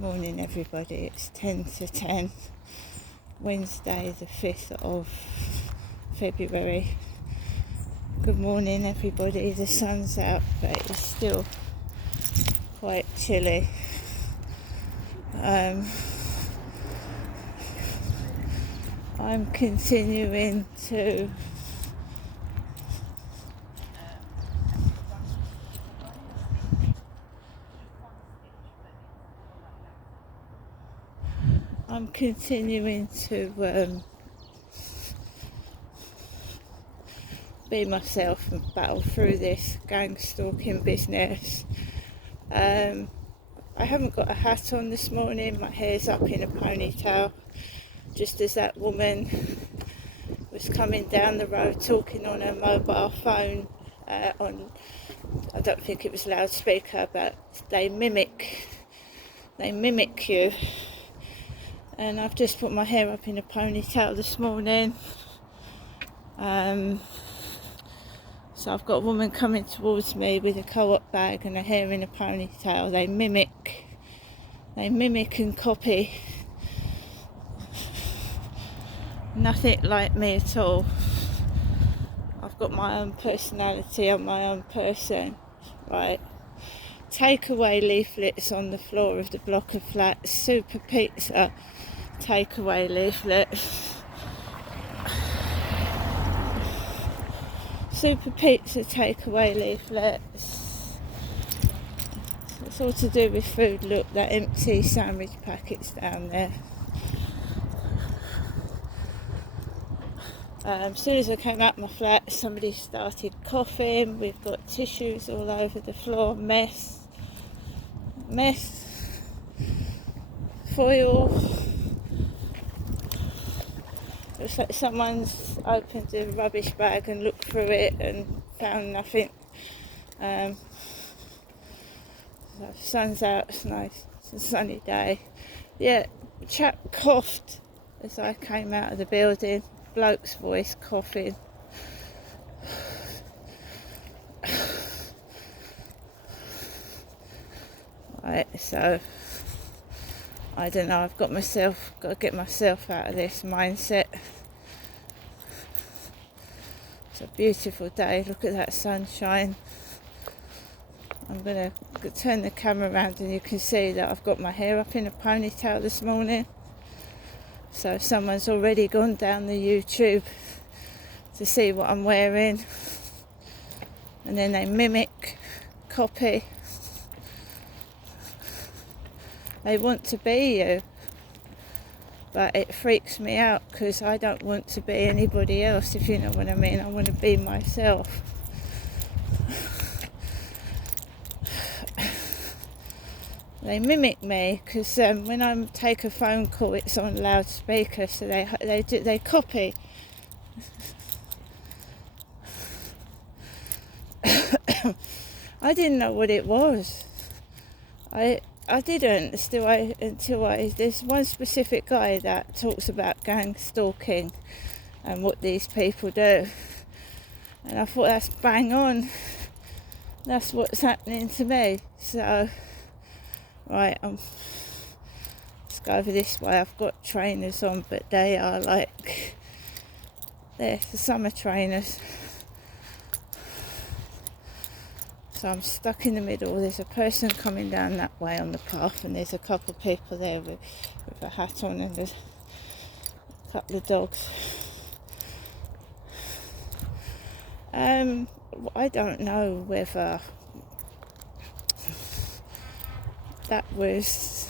Morning everybody, it's 10 to 10, Wednesday the 5th of February. Good morning everybody, the sun's out but it's still quite chilly. I'm continuing to be myself and battle through this gang stalking business. I haven't got a hat on this morning, my hair's up in a ponytail, just as that woman was coming down the road talking on her mobile phone on, I don't think it was loudspeaker, but they mimic you. And I've just put my hair up in a ponytail this morning. So I've got a woman coming towards me with a co-op bag and her hair in a ponytail. They mimic and copy. Nothing like me at all. I've got my own personality, I'm my own person, right? Takeaway leaflets on the floor of the block of flats, Super Pizza takeaway leaflet. Super Pizza takeaway leaflets. It's all to do with food. Look, that empty sandwich packets down there. As soon as I came out my flat, somebody started coughing. We've got tissues all over the floor. Mess. Foil. Looks like someone's opened a rubbish bag and looked through it and found nothing. The sun's out, it's nice, it's a sunny day. Yeah, the chap coughed as I came out of the building. Bloke's voice coughing. Right, so I don't know, I've got to get myself out of this mindset. It's a beautiful day, look at that sunshine. I'm going to turn the camera around and you can see that I've got my hair up in a ponytail this morning. So someone's already gone down the YouTube to see what I'm wearing. And then they mimic, copy. They want to be you. But it freaks me out because I don't want to be anybody else, if you know what I mean. I want to be myself. They mimic me because when I take a phone call, it's on loudspeaker, so they copy. I didn't know what it was. I didn't until there's one specific guy that talks about gang stalking and what these people do, and I thought that's bang on. That's what's happening to me. So. Right, let's go over this way. I've got trainers on, but they are like, they're the summer trainers. So I'm stuck in the middle. There's a person coming down that way on the path, and there's a couple of people there with a hat on, and there's a couple of dogs. I don't know whether that was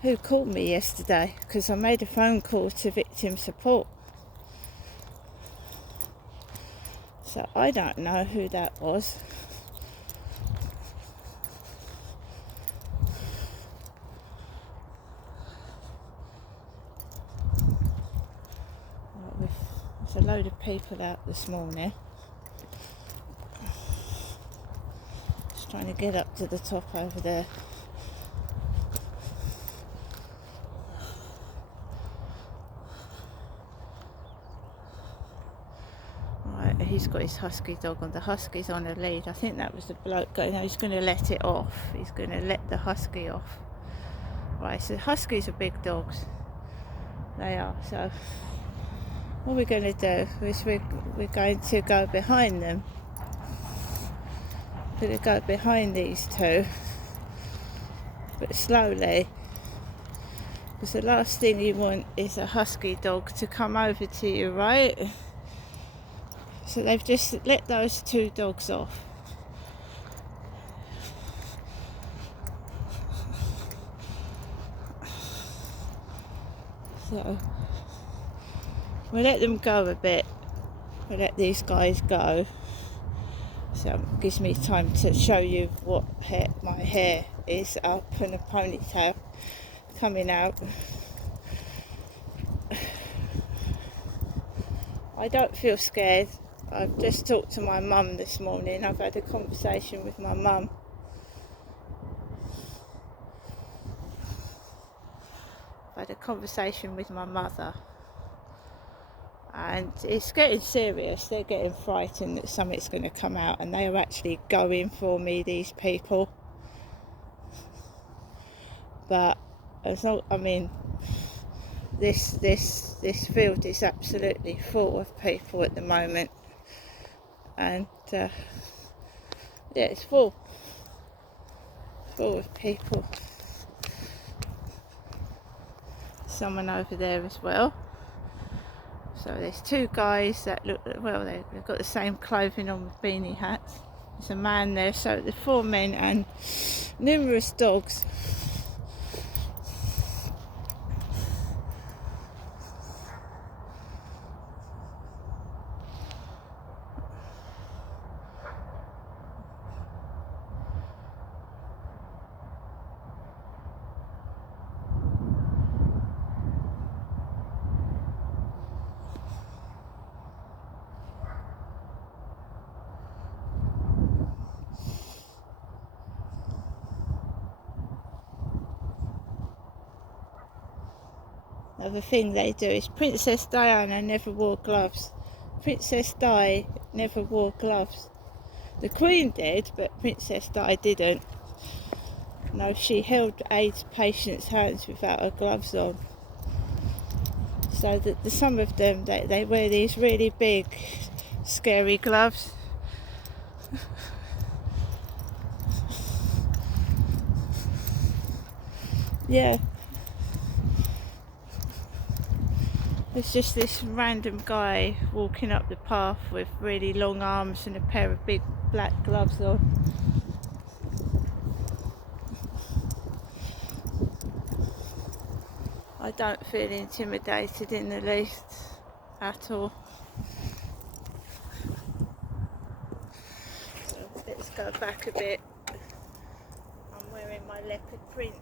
who called me yesterday, because I made a phone call to victim support. So I don't know who that was. There's a load of people out this morning. Trying to get up to the top over there. Right, he's got his husky dog on. The husky's on a lead. I think that was the bloke going, no, he's going to let it off. He's going to let the husky off. Right, so huskies are big dogs. They are. So what we're going to do is we're going to go behind them. We're going to go behind these two, but slowly, because the last thing you want is a husky dog to come over to you, right? So they've just let those two dogs off. So we'll let them go a bit. We'll let these guys go. So it gives me time to show you what my hair is up and a ponytail coming out. I don't feel scared. I've just talked to my mum this morning. I've had a conversation with my mum. I've had a conversation with my mother. And it's getting serious. They're getting frightened that something's going to come out, and they are actually going for me, these people. But as long, I mean, this field is absolutely full of people at the moment, and yeah, it's full of people. Someone over there as well. So there's two guys that look, well, they've got the same clothing on with beanie hats. There's a man there, so the 4 men and numerous dogs. Another thing they do is Princess Diana never wore gloves. Princess Di never wore gloves. The Queen did, but Princess Di didn't. No, she held AIDS patients' hands without her gloves on. So that some of them, they wear these really big, scary gloves. Yeah. There's just this random guy walking up the path with really long arms and a pair of big black gloves on. I don't feel intimidated in the least at all. So let's go back a bit. I'm wearing my leopard print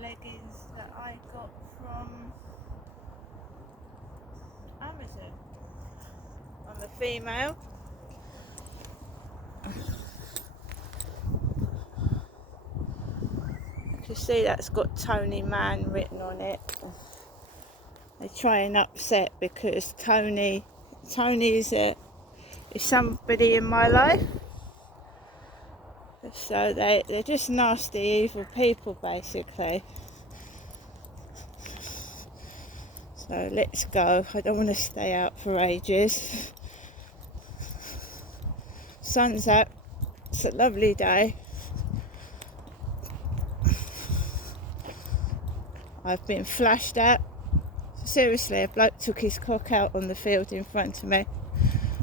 leggings that I got from Amazon. I'm a female. You can see that's got Tony Mann written on it. They try and upset because Tony is somebody in my life. So they're just nasty, evil people, basically. So let's go. I don't want to stay out for ages. Sun's out. It's a lovely day. I've been flashed at. Seriously, a bloke took his cock out on the field in front of me.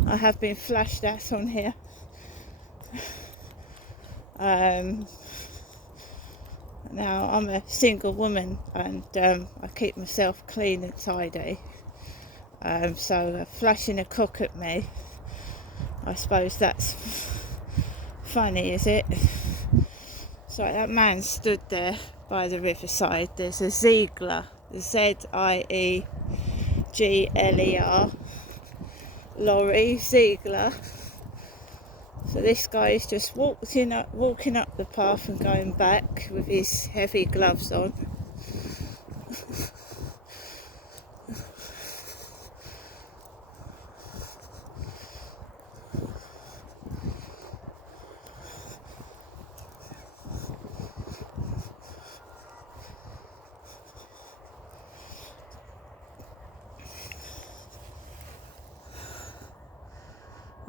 I have been flashed at on here. Now I'm a single woman, and I keep myself clean and tidy. So flashing a cock at me, I suppose that's funny, is it? So that man stood there by the riverside. There's a Ziegler, Ziegler lorry, Ziegler. So this guy is just walking up the path and going back with his heavy gloves on.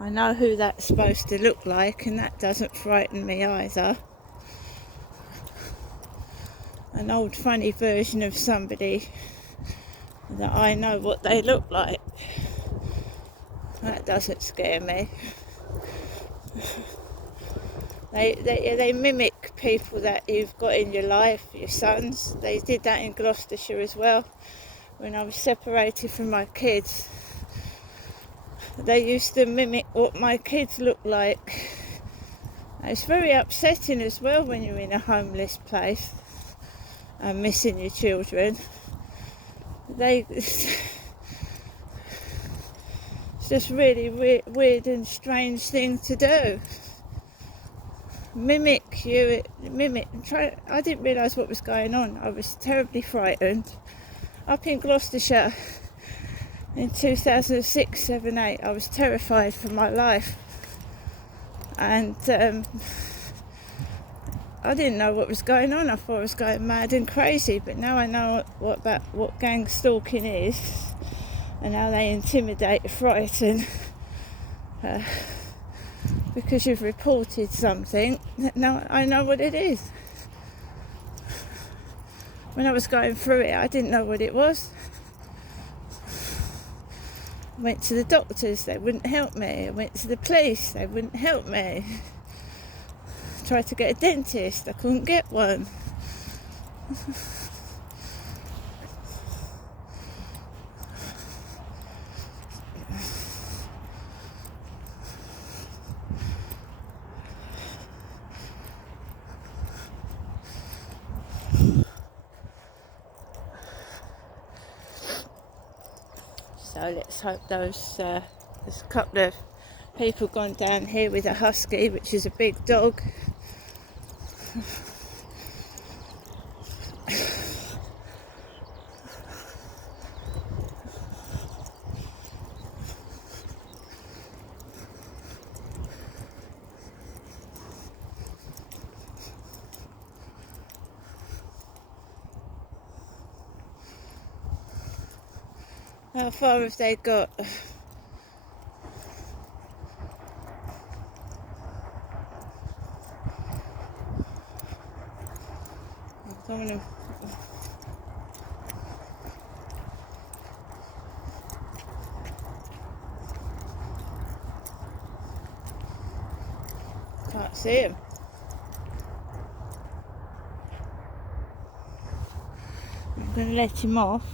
I know who that's supposed to look like, and that doesn't frighten me either. An old funny version of somebody that I know what they look like. That doesn't scare me. They mimic people that you've got in your life, your sons. They did that in Gloucestershire as well. When I was separated from my kids, they used to mimic what my kids look like. It's very upsetting as well when you're in a homeless place and missing your children. It's just really weird and strange thing to do. Mimic you, I didn't realise what was going on. I was terribly frightened. Up in Gloucestershire in 2006, 7, 8, I was terrified for my life. And I didn't know what was going on. I thought I was going mad and crazy, but now I know what gang stalking is and how they intimidate, frighten, because you've reported something. Now I know what it is. When I was going through it, I didn't know what it was. I went to the doctors, they wouldn't help me. I went to the police, they wouldn't help me. Tried to get a dentist, I couldn't get one. So let's hope there's a couple of people gone down here with a husky, which is a big dog. How far have they got? Can't see him. I'm going to let him off.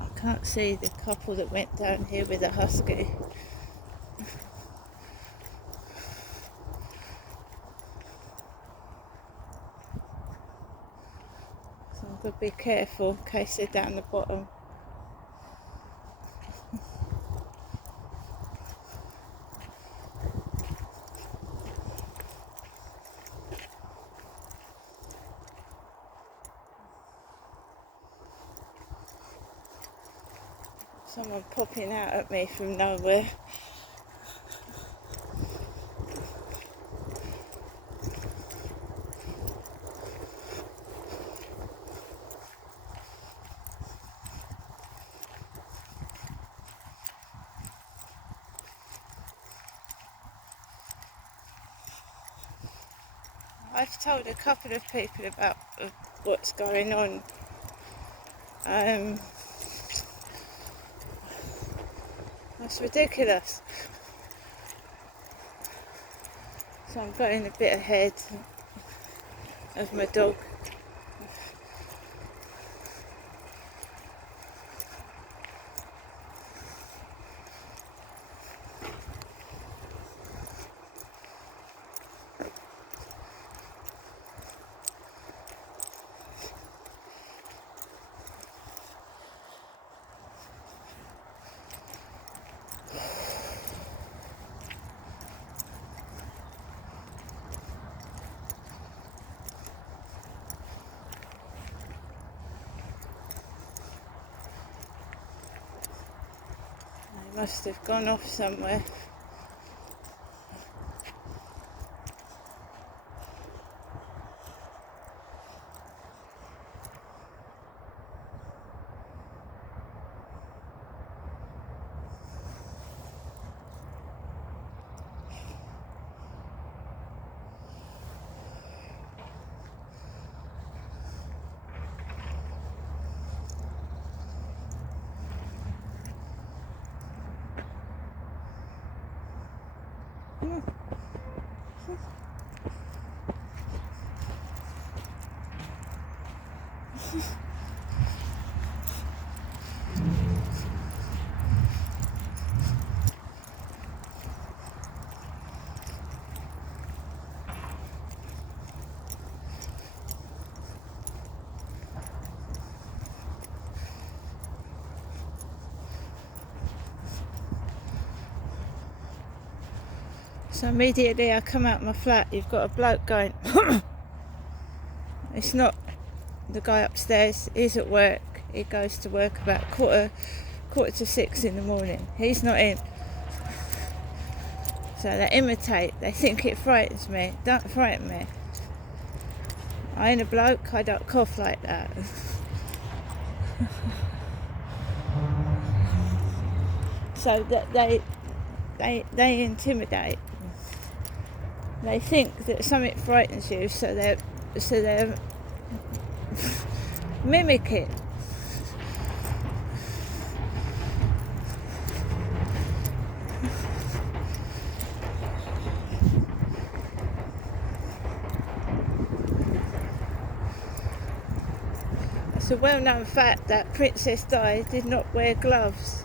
I can't see the couple that went down here with a husky. So I'm going to be careful in case they're down the bottom. Someone popping out at me from nowhere. I've told a couple of people about what's going on. That's ridiculous. So I'm going a bit ahead of my dog. They must have gone off somewhere. So immediately I come out my flat, you've got a bloke going, it's not the guy upstairs, he's at work, he goes to work about quarter to 6 in the morning, he's not in. So they imitate, they think it frightens me. Don't frighten me. I ain't a bloke, I don't cough like that. So that they intimidate. They think that something frightens you, so they mimic it. It's a well-known fact that Princess Di did not wear gloves.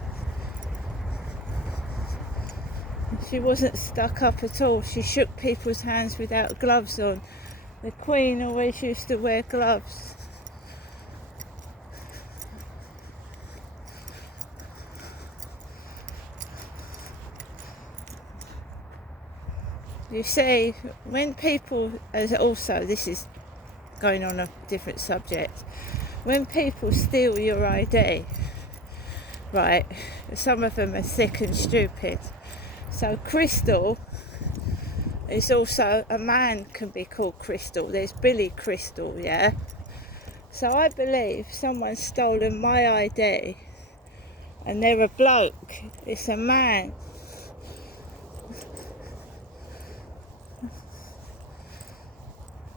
She wasn't stuck up at all. She shook people's hands without gloves on. The Queen always used to wear gloves. You see, when people, as also this is going on a different subject, when people steal your ID, right, some of them are thick and stupid. So Crystal is also, a man can be called Crystal. There's Billy Crystal, yeah? So I believe someone's stolen my ID and they're a bloke. It's a man.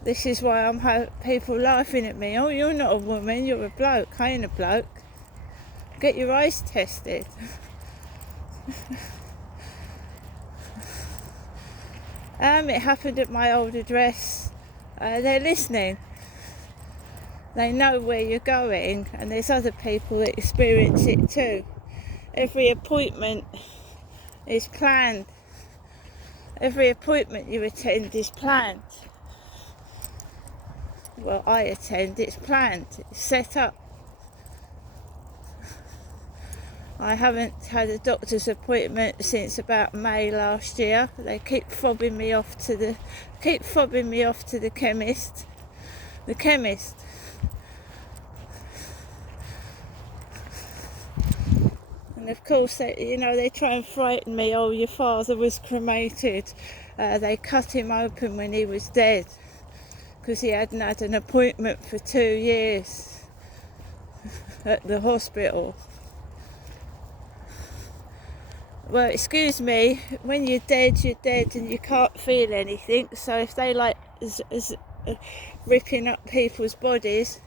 This is why I'm people laughing at me. Oh, you're not a woman, you're a bloke. I ain't a bloke. Get your eyes tested. It happened at my old address. They're listening. They know where you're going, and there's other people that experience it too. Every appointment is planned. Every appointment you attend is planned. Well, I attend, it's planned, it's set up. I haven't had a doctor's appointment since about May last year. They keep fobbing me off to the chemist. The chemist. And of course, they try and frighten me. Oh, your father was cremated. They cut him open when he was dead because he hadn't had an appointment for 2 years at the hospital. Well, excuse me, when you're dead and you can't feel anything. So if they like ripping up people's bodies,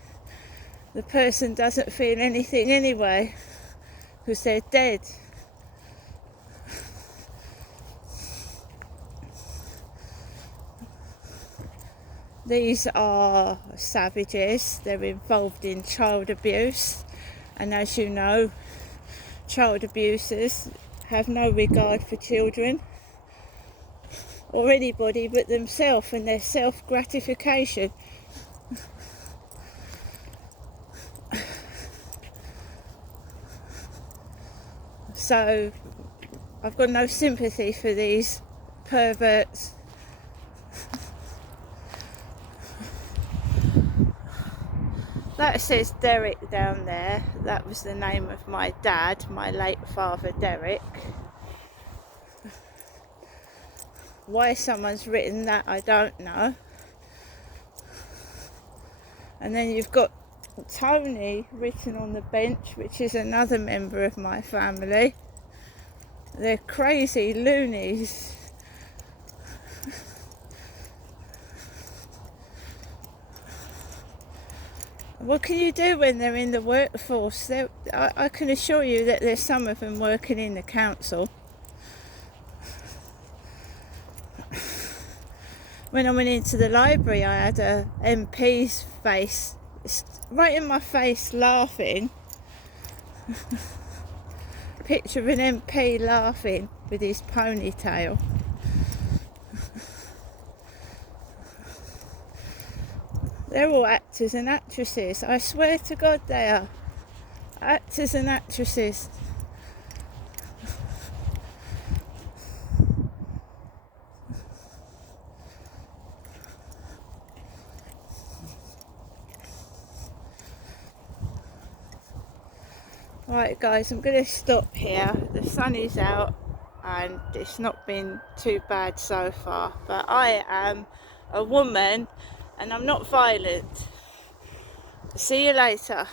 the person doesn't feel anything anyway because they're dead. These are savages. They're involved in child abuse, and as you know, child abusers have no regard for children or anybody but themselves and their self-gratification. So I've got no sympathy for these perverts. That says Derek down there. That was the name of my dad, my late father Derek. Why someone's written that, I don't know. And then you've got Tony written on the bench, which is another member of my family. They're crazy loonies. What can you do when they're in the workforce? I can assure you that there's some of them working in the council. when I went into the library, I had a MP's face right in my face laughing. Picture of an MP laughing with his ponytail. They're all actors and actresses. I swear to God they are. Actors and actresses. Right guys, I'm going to stop here. The sun is out and it's not been too bad so far. But I am a woman and I'm not violent. See you later.